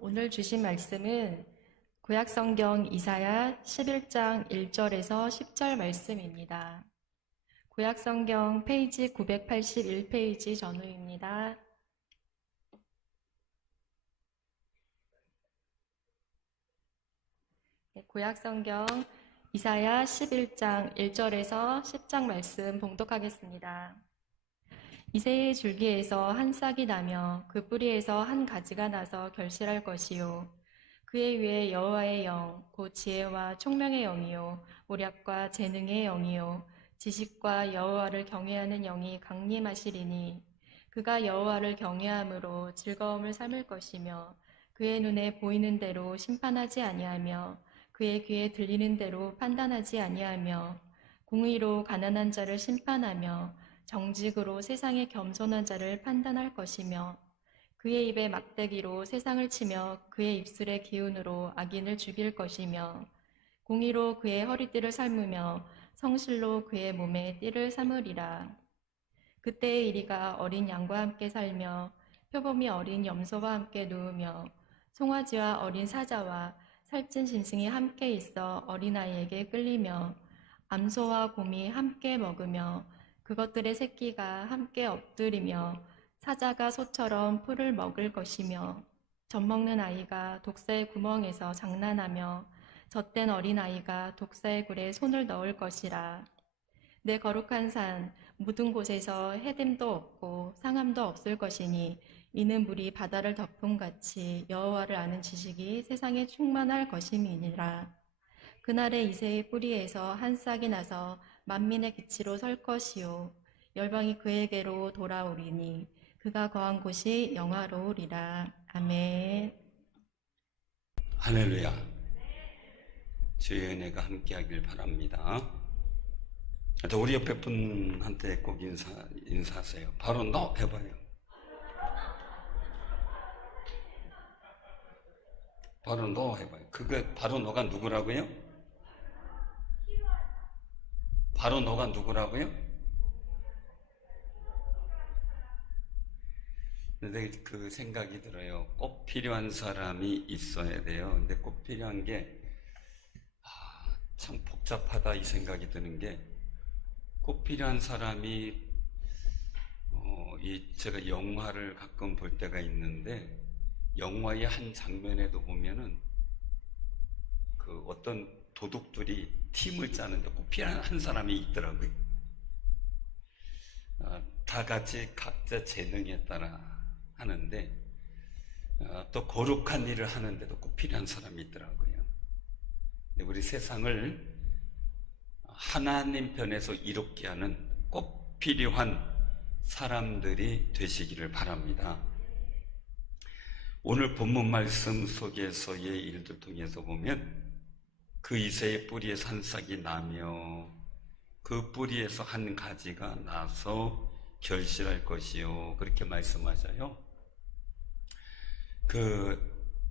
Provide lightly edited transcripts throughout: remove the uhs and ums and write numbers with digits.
오늘 주신 말씀은 구약성경 이사야 11장 1절에서 10절 말씀입니다. 구약성경 페이지 981페이지 전후입니다. 구약성경 이사야 11장 1절에서 10장 말씀 봉독하겠습니다. 이새의 줄기에서 한 싹이 나며 그 뿌리에서 한 가지가 나서 결실할 것이요 그의 위에 여호와의 영 곧 지혜와 총명의 영이요 모략과 재능의 영이요 지식과 여호와를 경외하는 영이 강림하시리니 그가 여호와를 경외함으로 즐거움을 삼을 것이며 그의 눈에 보이는 대로 심판하지 아니하며 그의 귀에 들리는 대로 판단하지 아니하며 공의로 가난한 자를 심판하며 정직으로 세상의 겸손한 자를 판단할 것이며 그의 입에 막대기로 세상을 치며 그의 입술의 기운으로 악인을 죽일 것이며 공의로 그의 허리띠를 삶으며 성실로 그의 몸에 띠를 삼으리라. 그때의 이리가 어린 양과 함께 살며 표범이 어린 염소와 함께 누우며 송아지와 어린 사자와 살찐 짐승이 함께 있어 어린아이에게 끌리며 암소와 곰이 함께 먹으며 그것들의 새끼가 함께 엎드리며 사자가 소처럼 풀을 먹을 것이며 젖먹는 아이가 독사의 구멍에서 장난하며 젖된 어린아이가 독사의 굴에 손을 넣을 것이라. 내 거룩한 산 묻은 곳에서 해됨도 없고 상함도 없을 것이니 이는 물이 바다를 덮음같이 여호와를 아는 지식이 세상에 충만할 것임이니라. 그날에 이새의 뿌리에서 한 싹이 나서 만민의 기치로 설 것이요 열방이 그에게로 돌아오리니 그가 거한 곳이 영화로우리라. 아멘. 할렐루야. 주의 은혜가 함께하길 바랍니다. 우리 옆에 분한테 꼭 인사하세요. 바로 너 해봐요. 바로 너 해봐요. 그게 바로 너가 누구라고요? 바로 너가 누구라고요? 근데 그 생각이 들어요. 꼭 필요한 사람이 있어야 돼요. 근데 꼭 필요한 게 참 복잡하다 이 생각이 드는 게 꼭 필요한 사람이 제가 영화를 가끔 볼 때가 있는데 영화의 한 장면에도 보면은 그 어떤 도둑들이 팀을 짜는데 꼭 필요한 한 사람이 있더라고요. 다 같이 각자 재능에 따라 하는데 또 거룩한 일을 하는데도 꼭 필요한 사람이 있더라고요. 우리 세상을 하나님 편에서 이롭게 하는 꼭 필요한 사람들이 되시기를 바랍니다. 오늘 본문 말씀 속에서의 일들 통해서 보면 그 이새의 뿌리에서 한 싹이 나며 그 뿌리에서 한 가지가 나서 결실할 것이요 그렇게 말씀하셔요.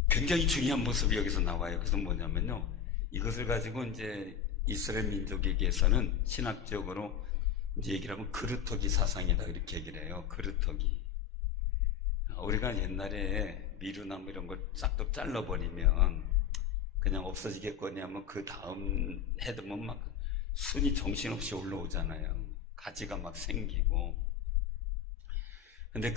굉장히 중요한 모습이 여기서 나와요. 그래서 뭐냐면요, 이것을 가지고 이제 이스라엘 민족에게서는 신학적으로 이제 얘기를 하면 그루터기 사상이다 이렇게 얘기를 해요. 그루터기. 우리가 옛날에 미루나무 이런 걸 싹둑 잘라버리면 그냥 없어지겠거니 하면 그 다음 해 되면 막 순이 정신없이 올라오잖아요. 가지가 막 생기고. 근데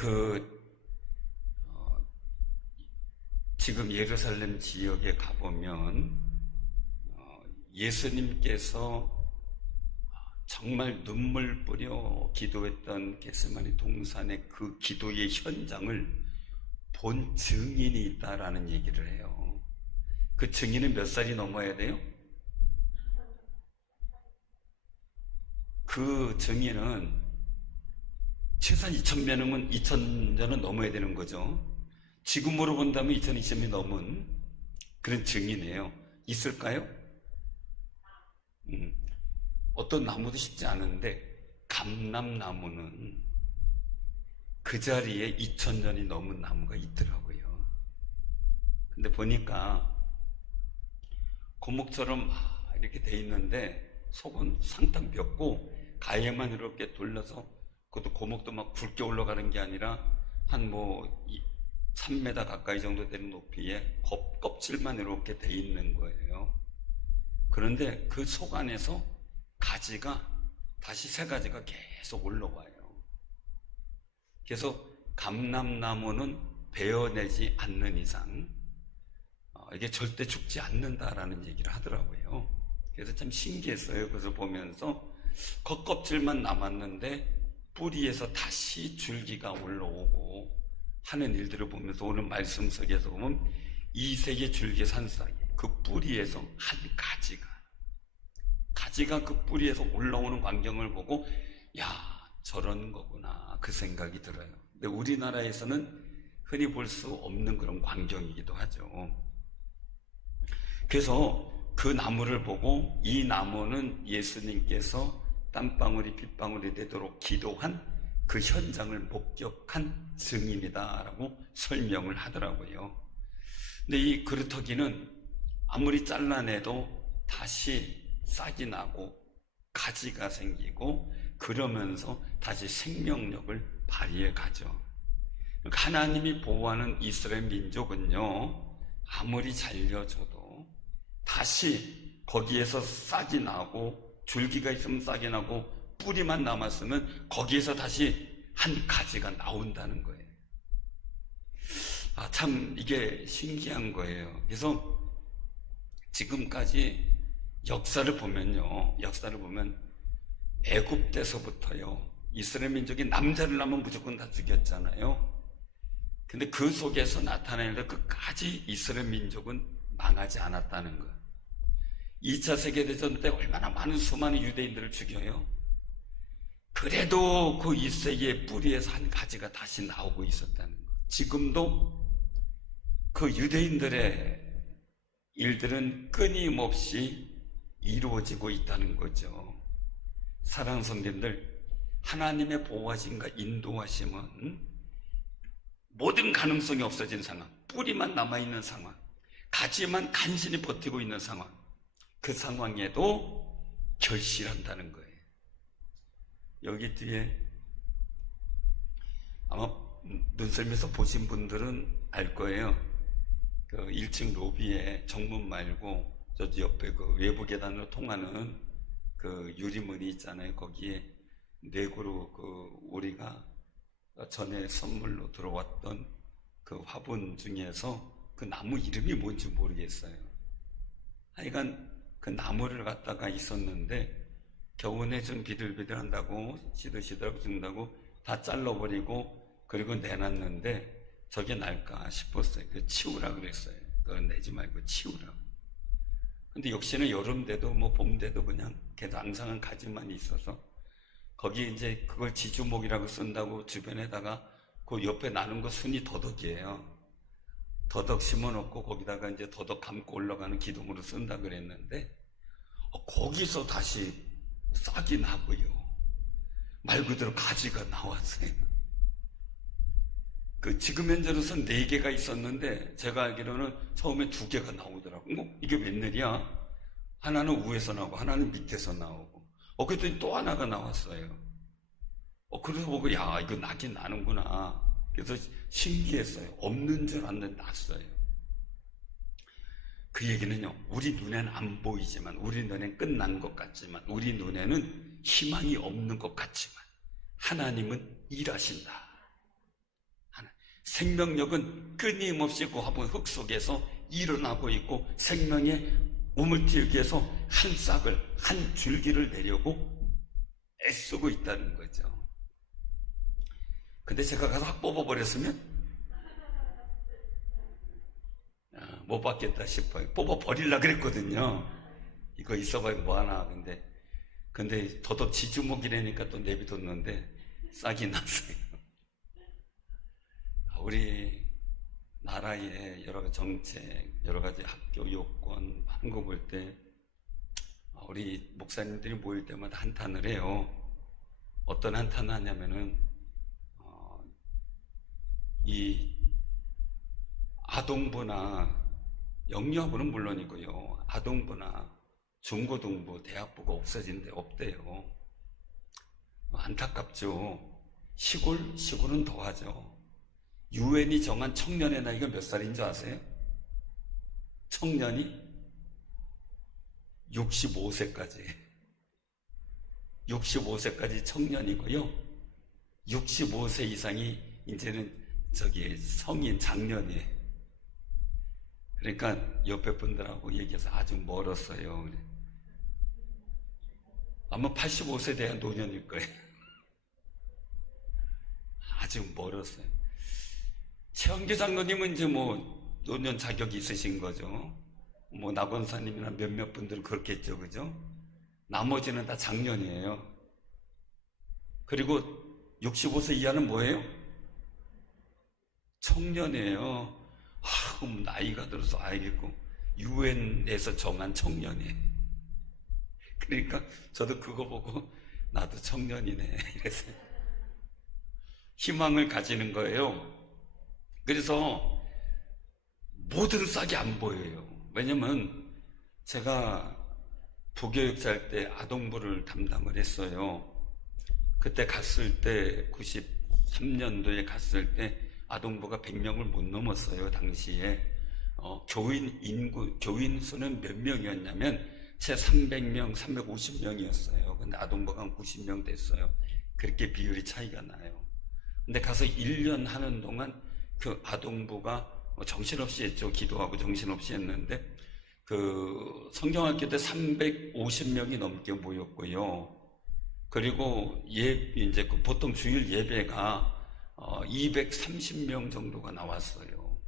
지금 예루살렘 지역에 가보면 예수님께서 정말 눈물 뿌려 기도했던 겟세마네 동산의 그 기도의 현장을 본 증인이 있다라는 얘기를 해요. 그 증인은 몇 살이 넘어야 돼요? 그 증인은 최소한 2000년은 넘어야 되는 거죠. 지금으로 본다면 2020년이 넘은 그런 증인이에요. 있을까요? 어떤 나무도 쉽지 않은데 감람나무는 그 자리에 2000년이 넘은 나무가 있더라고요. 근데 보니까 고목처럼 이렇게 돼 있는데 속은 상당 벽고 가해만 이렇게 돌려서 그것도 고목도 막 굵게 올라가는 게 아니라 한 3m 가까이 정도 되는 높이에 껍질만 이렇게 돼 있는 거예요. 그런데 그 속 안에서 가지가 다시 새 가지가 계속 올라와요. 그래서 감람나무는 베어내지 않는 이상 이게 절대 죽지 않는다라는 얘기를 하더라고요. 그래서 참 신기했어요. 그래서 보면서 겉껍질만 남았는데 뿌리에서 다시 줄기가 올라오고 하는 일들을 보면서 오늘 말씀 속에서 보면 이색의 줄기 산사이 그 뿌리에서 한 가지가 그 뿌리에서 올라오는 광경을 보고 야, 저런 거구나 그 생각이 들어요. 근데 우리나라에서는 흔히 볼 수 없는 그런 광경이기도 하죠. 그래서 그 나무를 보고 이 나무는 예수님께서 땀방울이 빗방울이 되도록 기도한 그 현장을 목격한 증인이다라고 설명을 하더라고요. 근데 이 그루터기는 아무리 잘라내도 다시 싹이 나고 가지가 생기고 그러면서 다시 생명력을 발휘해 가죠. 하나님이 보호하는 이스라엘 민족은요, 아무리 잘려줘도 다시 거기에서 싹이 나고 줄기가 있으면 싹이 나고 뿌리만 남았으면 거기에서 다시 한 가지가 나온다는 거예요. 참 이게 신기한 거예요. 그래서 지금까지 역사를 보면 애굽때서부터요, 이스라엘 민족이 남자를 낳으면 무조건 다 죽였잖아요. 근데 그 속에서 나타나는데 끝까지 이스라엘 민족은 망하지 않았다는 거예요. 2차 세계대전 때 얼마나 많은 수많은 유대인들을 죽여요. 그래도 그 1세기의 뿌리에서 한 가지가 다시 나오고 있었다는 거예요. 지금도 그 유대인들의 일들은 끊임없이 이루어지고 있다는 거죠. 사랑하는 성도님들, 하나님의 보호하심과 인도하심은 모든 가능성이 없어진 상황, 뿌리만 남아있는 상황, 가지만 간신히 버티고 있는 상황, 그 상황에도 결실한다는 거예요. 여기 뒤에 아마 눈썰미에서 보신 분들은 알 거예요. 그 1층 로비에 정문 말고 저 옆에 그 외부 계단으로 통하는 그 유리문이 있잖아요. 거기에 네 그루 그 우리가 전에 선물로 들어왔던 그 화분 중에서 그 나무 이름이 뭔지 모르겠어요. 하여간 그 나무를 갖다가 있었는데 겨우내 좀 비들비들한다고 시들시들 죽는다고 다 잘라버리고 그리고 내놨는데 저게 날까 싶었어요. 그 치우라 그랬어요. 그걸 내지 말고 치우라. 근데 역시나 여름 돼도 뭐 봄 돼도 그냥 걔도 앙상한 가지만 있어서 거기 이제 그걸 지주목이라고 쓴다고 주변에다가 그 옆에 나는 거 순이 더덕이에요. 더덕 심어놓고 거기다가 이제 더덕 감고 올라가는 기둥으로 쓴다 그랬는데 거기서 다시 싹이 나고요. 말 그대로 가지가 나왔어요. 그 지금 현재로선 4개가 있었는데 제가 알기로는 처음에 2개가 나오더라고요. 이게 웬일이야? 하나는 위에서 나오고 하나는 밑에서 나오고 그랬더니 또 하나가 나왔어요. 그래서 보고 야, 이거 나긴 나는구나. 그래서 신기했어요. 없는 줄 알았는데 났어요. 그 얘기는요, 우리 눈에는 안 보이지만, 우리 눈에는 끝난 것 같지만, 우리 눈에는 희망이 없는 것 같지만 하나님은 일하신다. 생명력은 끊임없이 그 화분 흙 속에서 일어나고 있고 생명의 우물티기 위해서 한 싹을, 한 줄기를 내려고 애쓰고 있다는 거죠. 근데 제가 가서 확 뽑아버렸으면 못 받겠다 싶어요. 뽑아버리려고 그랬거든요. 이거 있어봐야 뭐하나. 근데 더덕 지주목이라니까 또 내비뒀는데 싹이 났어요. 우리 나라의 여러 가지 정책, 여러 가지 학교 요건 하는 거 볼 때 우리 목사님들이 모일 때마다 한탄을 해요. 어떤 한탄을 하냐면은 이 아동부나 영유아부는 물론이고요, 아동부나 중고등부, 대학부가 없어진 데 없대요. 안타깝죠. 시골은 더하죠. 유엔이 정한 청년의 나이가 몇 살인 줄 아세요? 청년이 65세까지. 65세까지 청년이고요. 65세 이상이 이제는 성인, 장년이에요. 그러니까 옆에 분들하고 얘기해서 아주 멀었어요. 아마 85세 대한 노년일 거예요. 아주 멀었어요. 최원기 장로님은 이제 노년 자격이 있으신 거죠. 나 권사님이나 몇몇 분들은 그렇겠죠, 그죠? 나머지는 다 장년이에요. 그리고 65세 이하는 뭐예요? 청년이에요. 그럼 나이가 들어서 알겠고, 유엔에서 정한 청년이에요. 그러니까 저도 그거 보고 나도 청년이네 이래서 희망을 가지는 거예요. 그래서 모든 싹이 안 보여요. 왜냐면 제가 부교육자 할 때 아동부를 담당을 했어요. 그때 갔을 때 93년도에 갔을 때 아동부가 100명을 못 넘었어요. 당시에 교인 수는 몇 명이었냐면 채 300명, 350명이었어요. 근데 아동부가 한 90명 됐어요. 그렇게 비율이 차이가 나요. 근데 가서 1년 하는 동안 그 아동부가 정신없이 했죠. 기도하고 정신없이 했는데 그 성경학교 때 350명이 넘게 모였고요. 그리고 이제 보통 주일 예배가 230명 정도가 나왔어요.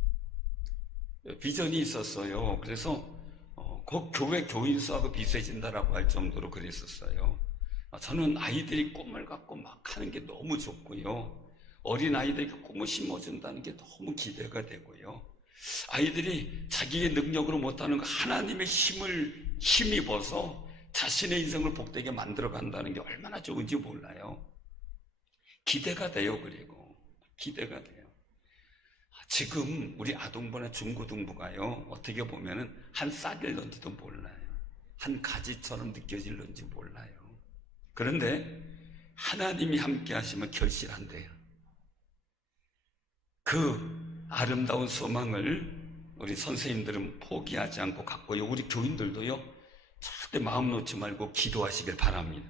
비전이 있었어요. 그래서 그 교회 교인 수하고 비슷해진다라고 할 정도로 그랬었어요. 저는 아이들이 꿈을 갖고 막 하는 게 너무 좋고요. 어린 아이들에게 꿈을 심어준다는 게 너무 기대가 되고요. 아이들이 자기의 능력으로 못하는 거 하나님의 힘입어서 자신의 인생을 복되게 만들어 간다는 게 얼마나 좋은지 몰라요. 기대가 돼요. 그리고 기대가 돼요. 지금 우리 아동부나 중고등부가요, 어떻게 보면은 한 싹일런지도 몰라요. 한 가지처럼 느껴질런지 몰라요. 그런데 하나님이 함께 하시면 결실한대요. 그 아름다운 소망을 우리 선생님들은 포기하지 않고 갖고요. 우리 교인들도요, 절대 마음 놓지 말고 기도하시길 바랍니다.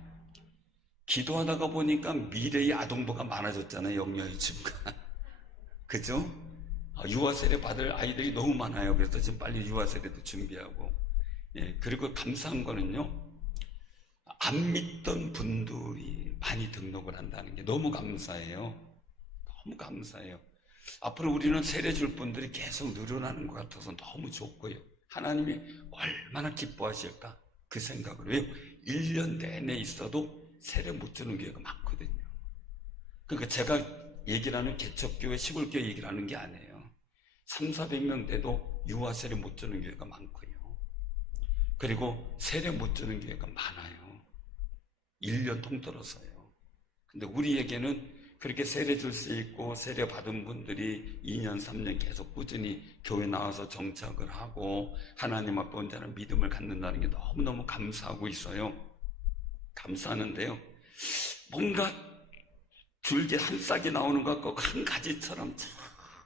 기도하다가 보니까 미래의 아동부가 많아졌잖아요. 영녀의 증가. 그죠? 유아세례 받을 아이들이 너무 많아요. 그래서 지금 빨리 유아세례도 준비하고. 그리고 감사한 거는요, 안 믿던 분들이 많이 등록을 한다는 게 너무 감사해요. 너무 감사해요. 앞으로 우리는 세례 줄 분들이 계속 늘어나는 것 같아서 너무 좋고요. 하나님이 얼마나 기뻐하실까 그 생각을 해요. 1년 내내 있어도 세례 못 주는 교회가 많거든요. 그러니까 제가 얘기를 하는 개척교회, 시골교회 얘기를 하는 게 아니에요. 300~400명 돼도 유아세례 못 주는 교회가 많고요. 그리고 세례 못 주는 교회가 많아요. 1년 통틀어서요. 근데 우리에게는 그렇게 세례 줄 수 있고 세례 받은 분들이 2년, 3년 계속 꾸준히 교회 나와서 정착을 하고 하나님 앞에 혼자는 믿음을 갖는다는 게 너무너무 감사하고 있어요. 감사하는데요, 뭔가 줄기 한 싹이 나오는 것 같고 한 가지처럼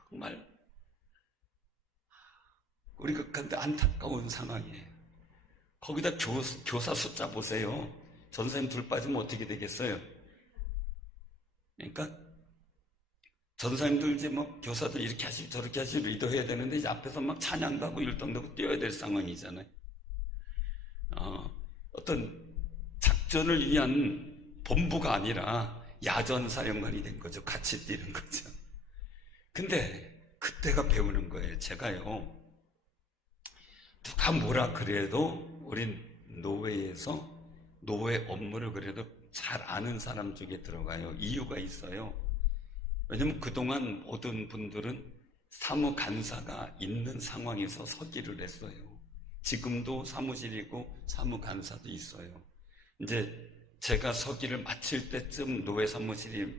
정말 우리가 근데 안타까운 상황이에요. 거기다 교사 숫자 보세요. 전사님 둘 빠지면 어떻게 되겠어요? 그러니까 전사님들 이제 교사들 이렇게 하시고 저렇게 하시고 리더해야 되는데 이제 앞에서 막 찬양도 하고 율동도 하고 뛰어야 될 상황이잖아요. 어떤 작전을 위한 본부가 아니라 야전 사령관이 된 거죠. 같이 뛰는 거죠. 근데 그때가 배우는 거예요. 제가요, 누가 뭐라 그래도 우린 노회에서 노회 업무를 그래도 잘 아는 사람 쪽에 들어가요. 이유가 있어요. 왜냐면 그동안 모든 분들은 사무간사가 있는 상황에서 서기를 했어요. 지금도 사무실이고 사무간사도 있어요. 이제 제가 서기를 마칠 때쯤 노회 사무실이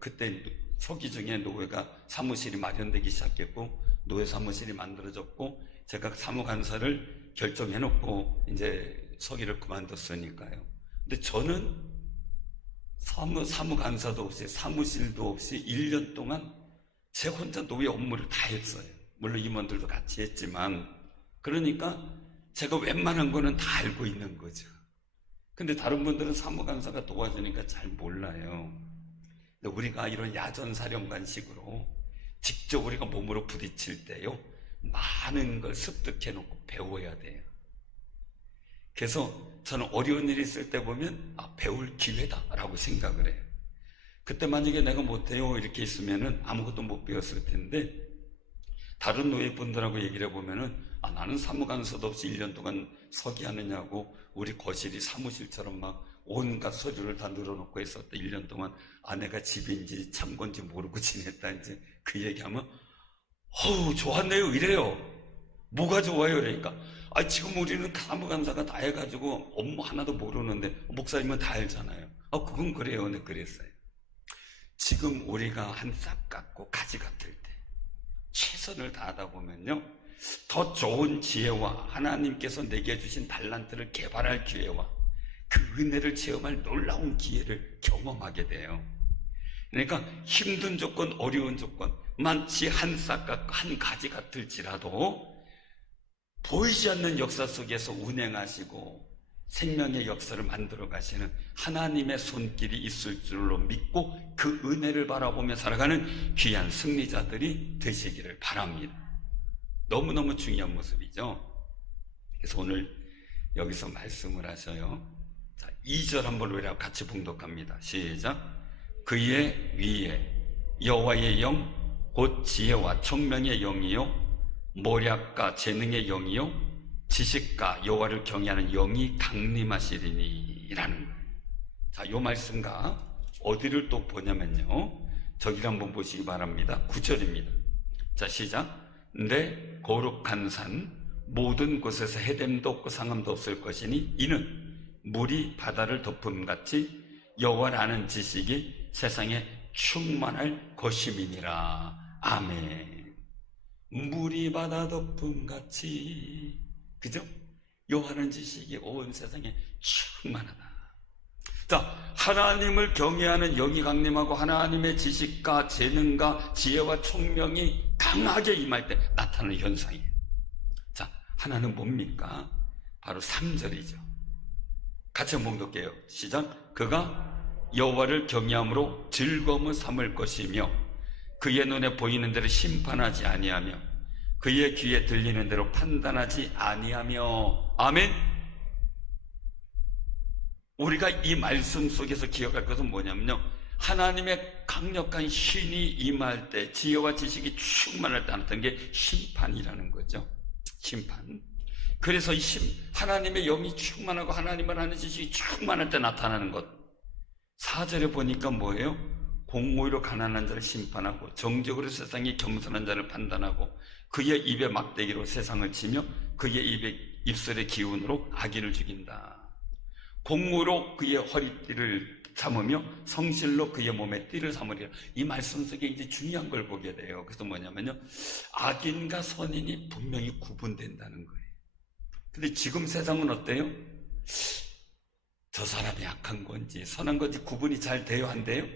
그때 서기 중에 노회가 사무실이 마련되기 시작했고 노회 사무실이 만들어졌고 제가 사무간사를 결정해놓고 이제 서기를 그만뒀으니까요. 근데 저는 사무간사도 없이 사무실도 없이 1년 동안 제 혼자 노예 업무를 다 했어요. 물론 임원들도 같이 했지만, 그러니까 제가 웬만한 거는 다 알고 있는 거죠. 근데 다른 분들은 사무간사가 도와주니까 잘 몰라요. 근데 우리가 이런 야전사령관식으로 직접 우리가 몸으로 부딪힐 때요, 많은 걸 습득해 놓고 배워야 돼요. 그래서 저는 어려운 일이 있을 때 보면 배울 기회다라고 생각을 해요. 그때 만약에 내가 못해요 이렇게 있으면은 아무것도 못 배웠을 텐데, 다른 노예분들하고 얘기를 해보면은 나는 사무간서도 없이 1년 동안 서기 하느냐고, 우리 거실이 사무실처럼 막 온갖 서류를 다 늘어놓고 있었대. 1년 동안 아내가 집인지 참건지 모르고 지냈다. 이제 그 얘기하면 좋았네요 이래요. 뭐가 좋아요? 그러니까 지금 우리는 사무간사가 다 해가지고 업무 하나도 모르는데, 목사님은 다 알잖아요. 그건 그래요. 네, 그랬어요. 지금 우리가 한 싹 깎고 가지 같을 때 최선을 다하다 보면요, 더 좋은 지혜와 하나님께서 내게 주신 달란트를 개발할 기회와 그 은혜를 체험할 놀라운 기회를 경험하게 돼요. 그러니까 힘든 조건, 어려운 조건, 마치 한 싹 깎고 한 가지 같을지라도 보이지 않는 역사 속에서 운행하시고 생명의 역사를 만들어 가시는 하나님의 손길이 있을 줄로 믿고 그 은혜를 바라보며 살아가는 귀한 승리자들이 되시기를 바랍니다. 너무너무 중요한 모습이죠. 그래서 오늘 여기서 말씀을 하셔요. 자, 2절 한번 우리 같이 봉독합니다. 시작. 그의 위에 여호와의 영 곧 지혜와 총명의 영이요 모략과 재능의 영이요 지식과 여호와를 경외하는 영이 강림하시리니 라는 거예요. 자, 이 말씀과 어디를 또 보냐면요, 저기를 한번 보시기 바랍니다. 9절입니다. 자, 시작. 내 거룩한 산 모든 곳에서 해됨도 없고 상함도 없을 것이니 이는 물이 바다를 덮음같이 여호와를 아는 지식이 세상에 충만할 것임이니라. 아멘. 물이 바다 덮음같이, 그죠? 여호와는 지식이 온 세상에 충만하다. 자, 하나님을 경외하는 영이 강림하고 하나님의 지식과 재능과 지혜와 총명이 강하게 임할 때 나타나는 현상이에요. 자, 하나는 뭡니까? 바로 3절이죠. 같이 한번 볼게요. 시작. 그가 여호와를 경외함으로 즐거움을 삼을 것이며 그의 눈에 보이는 대로 심판하지 아니하며 그의 귀에 들리는 대로 판단하지 아니하며. 아멘. 우리가 이 말씀 속에서 기억할 것은 뭐냐면요, 하나님의 강력한 신이 임할 때, 지혜와 지식이 충만할 때 나타나는 게 심판이라는 거죠. 심판. 그래서 하나님의 영이 충만하고 하나님을 아는 지식이 충만할 때 나타나는 것. 4절에 보니까 뭐예요? 공의로 가난한 자를 심판하고 정직으로 세상에 겸손한 자를 판단하고 그의 입의 막대기로 세상을 치며 그의 입술의 기운으로 악인을 죽인다. 공의로 그의 허리띠를 삼으며 성실로 그의 몸에 띠를 삼으리라. 이 말씀 속에 이제 중요한 걸 보게 돼요. 그래서 뭐냐면요, 악인과 선인이 분명히 구분된다는 거예요. 근데 지금 세상은 어때요? 저 사람이 악한 건지 선한 건지 구분이 잘 돼요, 안 돼요?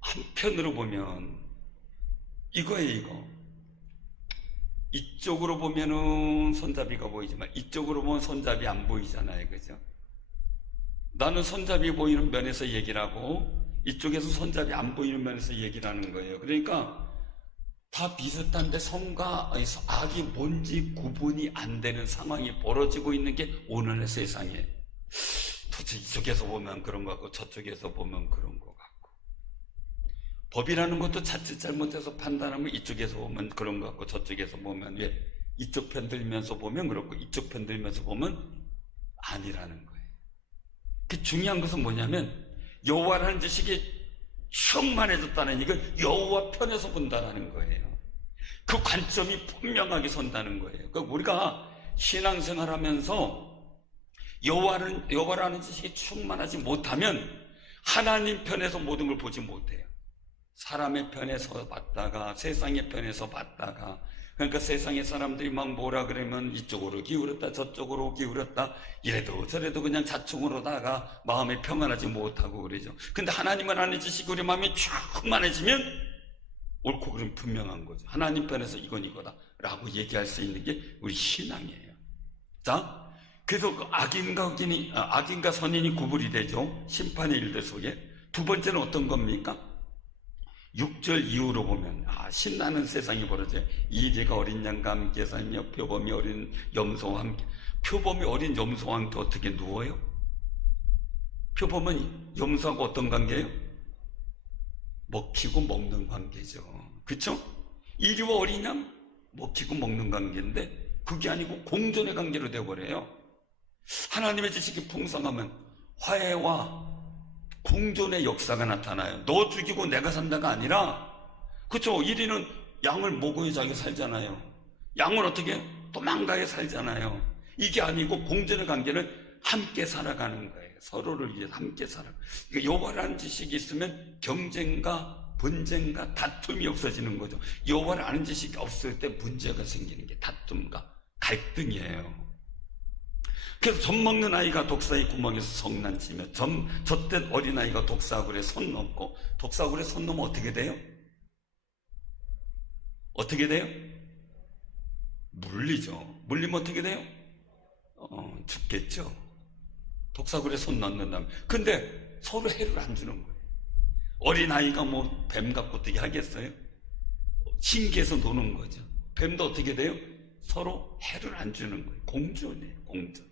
한편으로 보면 이거예요, 이거. 이쪽으로 보면은 손잡이가 보이지만 이쪽으로 보면 손잡이 안 보이잖아요, 그죠? 나는 손잡이 보이는 면에서 얘기를 하고 이쪽에서 손잡이 안 보이는 면에서 얘기를 하는 거예요. 그러니까 다 비슷한데 선과 악이 뭔지 구분이 안 되는 상황이 벌어지고 있는 게 오늘의 세상에. 도대체 이쪽에서 보면 그런 거 같고 저쪽에서 보면 그런 거 같고, 법이라는 것도 자칫 잘못해서 판단하면 이쪽에서 보면 그런 것 같고 저쪽에서 보면, 왜 이쪽 편 들면서 보면 그렇고 이쪽 편 들면서 보면 아니라는 거예요. 그 중요한 것은 뭐냐면 여호와라는 지식이 충만해졌다는 이걸 여호와 편에서 본다는 거예요. 그 관점이 분명하게 선다는 거예요. 그러니까 우리가 신앙생활하면서 여호와라는 지식이 충만하지 못하면 하나님 편에서 모든 걸 보지 못해요. 사람의 편에서 봤다가 세상의 편에서 봤다가 그러니까 세상의 사람들이 막 뭐라 그러면 이쪽으로 기울였다 저쪽으로 기울였다 이래도 저래도 그냥 자충으로다가 마음이 평안하지 못하고 그러죠. 근데 하나님을 아는 지식이 우리 마음이 충만해지면 옳고 그름 분명한 거죠. 하나님 편에서 이건 이거다 라고 얘기할 수 있는 게 우리 신앙이에요. 자, 그래서 그 악인과 선인이 구분이 되죠. 심판의 일들 속에. 두 번째는 어떤 겁니까? 6절 이후로 보면 신나는 세상이 벌어져요. 이리가 어린 양과 함께 살며 표범이 어린 염소와 함께. 표범이 어린 염소와 함께 어떻게 누워요? 표범은 염소하고 어떤 관계예요? 먹히고 먹는 관계죠. 그렇죠? 이리와 어린 양 먹히고 먹는 관계인데 그게 아니고 공존의 관계로 되어버려요. 하나님의 지식이 풍성하면 화해와 공존의 역사가 나타나요. 너 죽이고 내가 산다가 아니라, 그렇죠? 1위는 양을 먹어야 자기가 살잖아요. 양은 어떻게 도망가야 살잖아요. 이게 아니고 공존의 관계는 함께 살아가는 거예요. 서로를 위해 함께 살아. 그러니까 여호와라는 지식이 있으면 경쟁과 분쟁과 다툼이 없어지는 거죠. 여호와를 아는 지식이 없을 때 문제가 생기는 게 다툼과 갈등이에요. 그래서 젖 먹는 아이가 독사의 구멍에서 성난치며 젖된 어린아이가 독사굴에 손 넘고, 독사굴에 손 넘으면 어떻게 돼요? 어떻게 돼요? 물리죠. 물리면 어떻게 돼요? 죽겠죠. 독사굴에 손 넣는다면. 근데 서로 해를 안 주는 거예요. 어린아이가 뭐 뱀 갖고 어떻게 하겠어요? 신기해서 노는 거죠. 뱀도 어떻게 돼요? 서로 해를 안 주는 거예요. 공존이에요. 공존.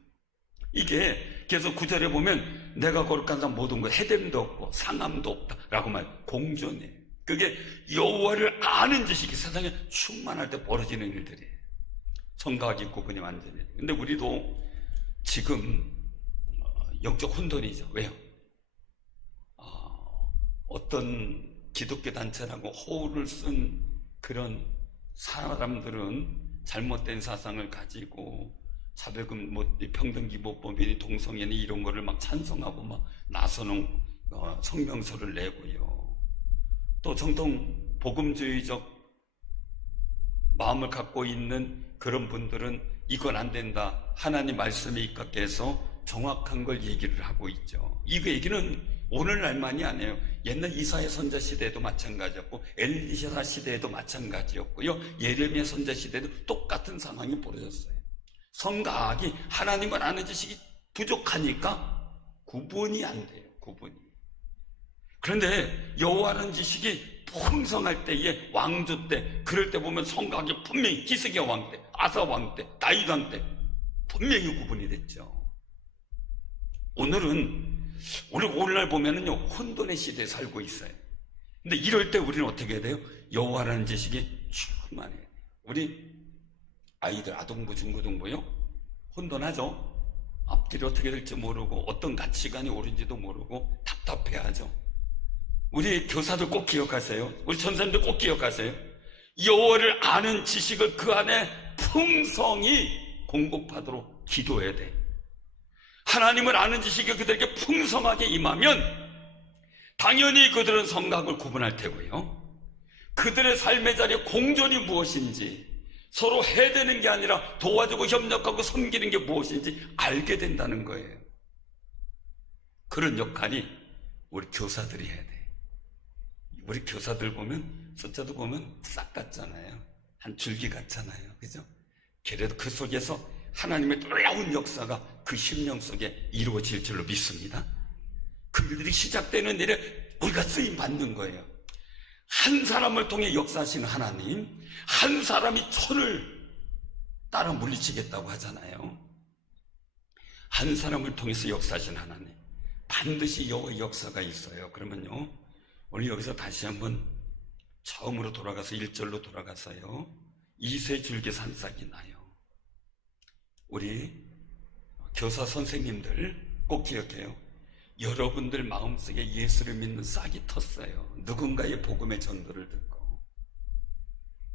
이게 그래서 9절에 보면 내가 거룩한 사람 모든 것 해됨도 없고 상함도 없다 라고 말. 공존이에요. 그게 여호와를 아는 지식이 세상에 충만할 때 벌어지는 일들이에요. 성가하기 구분이 완전히. 근데 우리도 지금 영적 혼돈이죠. 왜요? 어떤 기독교 단체라고 호를 쓴 그런 사람들은 잘못된 사상을 가지고 차별금, 평등기본법이니 동성애니 이런 거를 막 찬성하고 막 나서는 성명서를 내고요. 또 정통 복음주의적 마음을 갖고 있는 그런 분들은 이건 안 된다. 하나님 말씀에 입각해 해서 정확한 걸 얘기를 하고 있죠. 이 얘기는 오늘날만이 아니에요. 옛날 이사야 선자 시대에도 마찬가지였고 엘리사 시대에도 마찬가지였고요. 예레미야 선자 시대에도 똑같은 상황이 벌어졌어요. 성과 악이 하나님을 아는 지식이 부족하니까 구분이 안 돼요. 구분이. 그런데 여호와라는 지식이 풍성할 때에 왕조 때, 그럴 때 보면 성과 악이 분명히 히스기야 왕 때, 아사 왕 때, 다윗 왕 때 분명히 구분이 됐죠. 오늘은 우리 오늘날 보면은요 혼돈의 시대에 살고 있어요. 근데 이럴 때 우리는 어떻게 해야 돼요? 여호와라는 지식이 충만해요. 우리 아이들 아동부 중고등부요 혼돈하죠. 앞길이 어떻게 될지 모르고 어떤 가치관이 옳은지도 모르고 답답해하죠. 우리 교사들 꼭 기억하세요. 우리 전사님들 꼭 기억하세요. 여호와를 아는 지식을 그 안에 풍성히 공급하도록 기도해야 돼. 하나님을 아는 지식이 그들에게 풍성하게 임하면 당연히 그들은 성각을 구분할 테고요. 그들의 삶의 자리에 공존이 무엇인지, 서로 해되는 게 아니라 도와주고 협력하고 섬기는 게 무엇인지 알게 된다는 거예요. 그런 역할이 우리 교사들이 해야 돼. 우리 교사들 보면 숫자도 보면 싹 같잖아요. 한 줄기 같잖아요. 그죠? 그래도 그 속에서 하나님의 놀라운 역사가 그 심령 속에 이루어질 줄로 믿습니다. 그 일들이 시작되는 일에 우리가 쓰임 받는 거예요. 한 사람을 통해 역사하시는 하나님, 한 사람이 천을 따라 물리치겠다고 하잖아요. 한 사람을 통해서 역사하시는 하나님, 반드시 여호와의 역사가 있어요. 그러면요, 오늘 여기서 다시 한번 처음으로 돌아가서 1절로 돌아가서요, 이세 줄기 산싹이 나요. 우리 교사 선생님들 꼭 기억해요. 여러분들 마음속에 예수를 믿는 싹이 텄어요. 누군가의 복음의 전도를 듣고.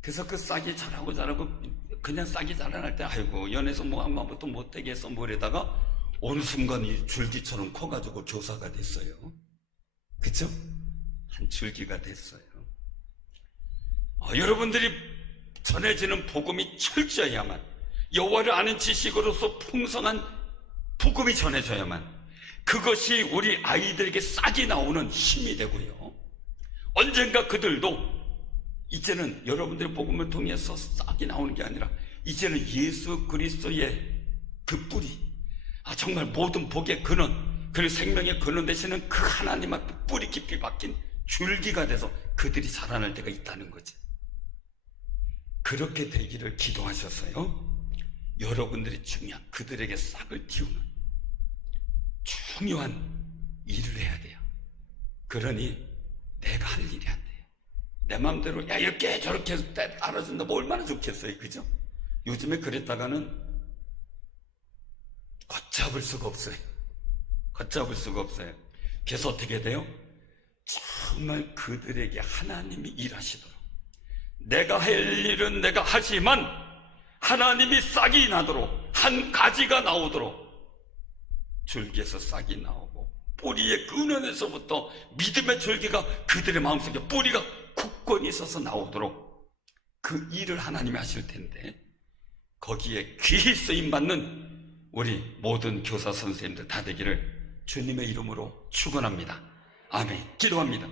그래서 그 싹이 자라고 그냥 싹이 자라날 때 아이고 연애서 뭐 아무것도 못되게 해서 뭐래다가 어느 순간 이 줄기처럼 커가지고 교사가 됐어요. 그쵸? 한 줄기가 됐어요. 여러분들이 전해지는 복음이 철저해야만, 여호와를 아는 지식으로서 풍성한 복음이 전해져야만 그것이 우리 아이들에게 싹이 나오는 힘이 되고요, 언젠가 그들도 이제는 여러분들의 복음을 통해서 싹이 나오는 게 아니라 이제는 예수 그리스도의 그 뿌리, 정말 모든 복의 근원, 그리고 생명의 근원 되시는 그 하나님 앞에 뿌리 깊이 박힌 줄기가 돼서 그들이 자라날 때가 있다는 거지. 그렇게 되기를 기도하셔서요, 여러분들이 중요한 그들에게 싹을 틔우는 중요한 일을 해야 돼요. 그러니 내가 할 일이 안 돼요. 내 마음대로 야 이렇게 저렇게 해서 알아준다면 얼마나 좋겠어요, 그죠? 요즘에 그랬다가는 걷잡을 수가 없어요. 걷잡을 수가 없어요. 그래서 어떻게 돼요? 정말 그들에게 하나님이 일하시도록, 내가 할 일은 내가 하지만 하나님이 싹이 나도록, 한 가지가 나오도록, 줄기에서 싹이 나오고 뿌리의 근원에서부터 믿음의 줄기가 그들의 마음속에 뿌리가 굳건히 있어서 나오도록 그 일을 하나님이 하실 텐데, 거기에 귀히 쓰임받는 우리 모든 교사 선생님들 다 되기를 주님의 이름으로 축원합니다. 아멘. 기도합니다.